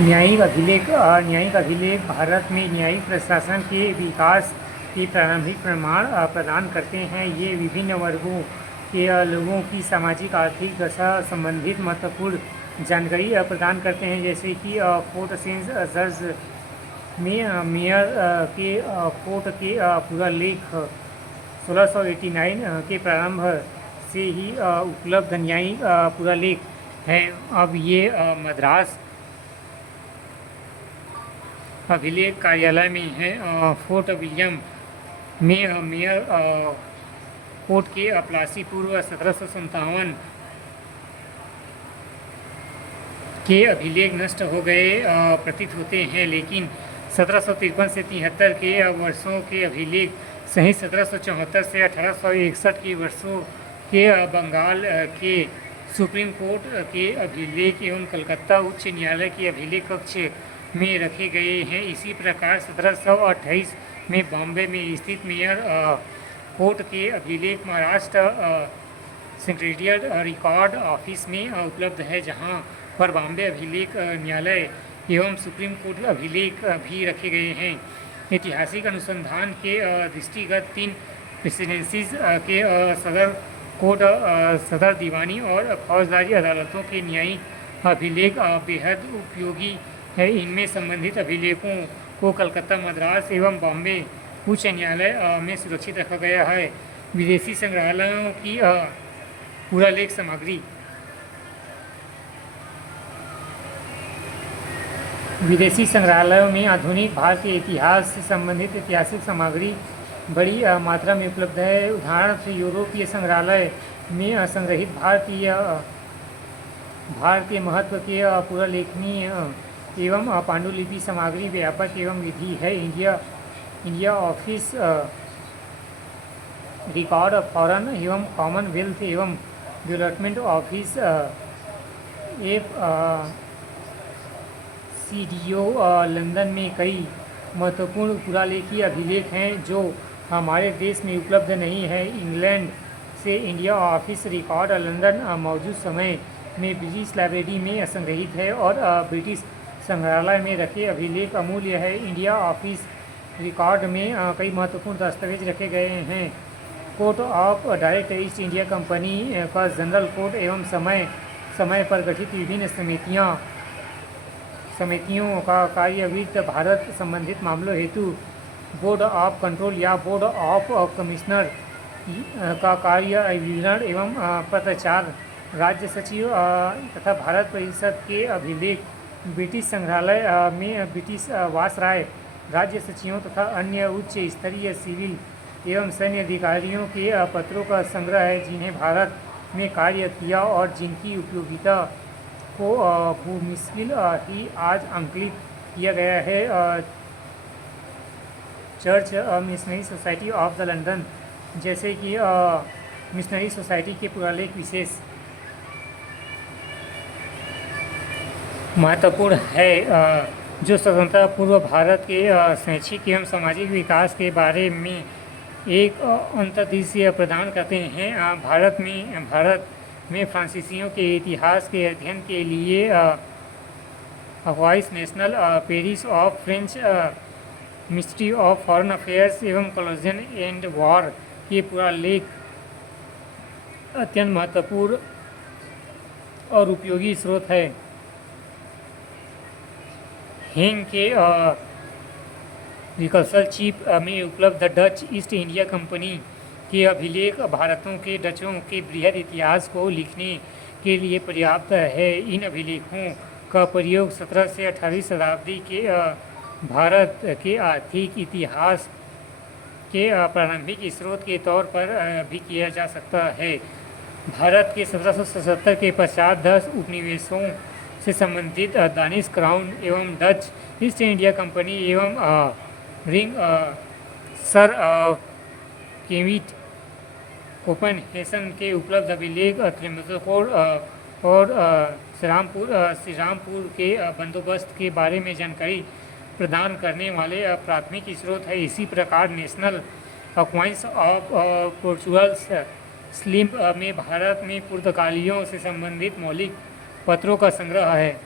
न्यायिक अभिलेख भारत में न्यायिक प्रशासन के विकास के प्रारंभिक प्रमाण प्रदान करते हैं। ये विभिन्न वर्गों के लोगों की सामाजिक आर्थिक दशा संबंधित महत्वपूर्ण जानकारी प्रदान करते हैं, जैसे कि कोर्ट सेंसस में मेयर के कोर्ट के पूरा लेख 1689 के प्रारंभ से ही उपलब्ध न्यायिक पूरा लेख है। अब ये मद्रास अभिलेख कार्यालय में है। फोर्ट विलियम में मेयर कोर्ट के प्लासी पूर्व 1757 के अभिलेख नष्ट हो गए प्रतीत होते हैं, लेकिन 1753 से 73 के वर्षों के अभिलेख सहित 1774 से 1861 के वर्षों के बंगाल के सुप्रीम कोर्ट के अभिलेख एवं कलकत्ता उच्च न्यायालय के अभिलेख कक्ष में रखे गए हैं। इसी प्रकार 1728 में बॉम्बे में स्थित मेयर कोर्ट के अभिलेख महाराष्ट्र सेक्रेटरिएट रिकॉर्ड ऑफिस में उपलब्ध है, जहां पर बॉम्बे अभिलेख न्यायालय एवं सुप्रीम कोर्ट अभिलेख भी रखे गए हैं। ऐतिहासिक अनुसंधान के दृष्टिगत 3 प्रेसिडेंसीज के सदर कोर्ट, सदर दीवानी और फौजदारी अदालतों के न्यायिक अभिलेख बेहद उपयोगी है। इनमें संबंधित अभिलेखों को कलकत्ता, मद्रास एवं बॉम्बे उच्च न्यायालय में सुरक्षित रखा गया है। विदेशी संग्रहालयों की पूरा लेख सामग्री विदेशी संग्रहालयों में आधुनिक भारतीय इतिहास से संबंधित ऐतिहासिक सामग्री बड़ी मात्रा में उपलब्ध है। उदाहरण से यूरोपीय संग्रहालय में संग्रहित भारतीय महत्व के पुरालेखनीय एवं पांडुलिपि सामग्री व्यापक एवं विधि है। इंडिया ऑफिस रिकॉर्ड फॉरेन एवं कॉमनवेल्थ एवं डेवलपमेंट ऑफिस CDO लंदन में कई महत्वपूर्ण पुरालेखीय अभिलेख हैं जो हमारे देश में उपलब्ध नहीं है। इंग्लैंड से इंडिया ऑफिस रिकॉर्ड लंदन मौजूद समय में ब्रिटिश लाइब्रेरी में संग्रहित है और ब्रिटिश संग्रहालय में रखे अभिलेख अमूल्य है। इंडिया ऑफिस रिकॉर्ड में कई महत्वपूर्ण दस्तावेज रखे गए हैं। Court of direct east India company का जनरल कोर्ट एवं समय समय पर गठित विभिन्न समितियों का कार्य वित्त भारत संबंधित मामलों हेतु बोर्ड ऑफ कंट्रोल या बोर्ड ऑफ कमिश्नर का कार्य विवरण एवं पत्राचार राज्य सचिव तथा भारत परिषद के अभिलेख ब्रिटिश संग्रहालय में ब्रिटिश वायसराय, राज्य सचिवों तथा अन्य उच्च स्तरीय सिविल एवं सैन्य अधिकारियों के पत्रों का संग्रह है, जिन्हें भारत में कार्य किया और जिनकी उपयोगिता को मुश्किल ही आज अंकित किया गया है। Church missionary society of the London जैसे कि मिशनरी सोसाइटी के पुरालेख विशेष महत्वपूर्ण है, जो स्वतंत्रता पूर्व भारत के शैक्षिक एवं सामाजिक विकास के बारे में एक अंतर्दृष्टि प्रदान करते हैं। भारत में फ्रांसीसियों के इतिहास के अध्ययन के लिए vice national Paris of French ministry of foreign affairs एवं कॉलोनियल एंड वॉर के पुरालेख अत्यंत महत्वपूर्ण और उपयोगी स्रोत है। हेंग के रिकल्सल चीफ में उपलब्ध डच ईस्ट इंडिया कंपनी के अभिलेख भारतों के डचों के बृहद इतिहास को लिखने के लिए पर्याप्त है। इन अभिलेखों का प्रयोग 17 से 18वीं शताब्दी के भारत के आर्थिक इतिहास के प्रारंभिक स्रोत के तौर पर भी किया जा सकता है। भारत के 1777 के पश्चात 10 उपनिवेशों से संबंधित दानिश क्राउन एवं डच ईस्ट इंडिया कंपनी एवं रिंग सर केविट कोपेनहेगन के उपलब्ध अभिलेख त्रिमूर्तिपुर और श्रीरामपुर के बंदोबस्त के बारे में जानकारी प्रदान करने वाले प्राथमिक स्रोत है। इसी प्रकार नेशनल अकाउंट्स ऑफ पोर्चुगल्स स्लिप में भारत में पुर्तगालियों से संबंधित मौलिक पत्रों का संग्रह है।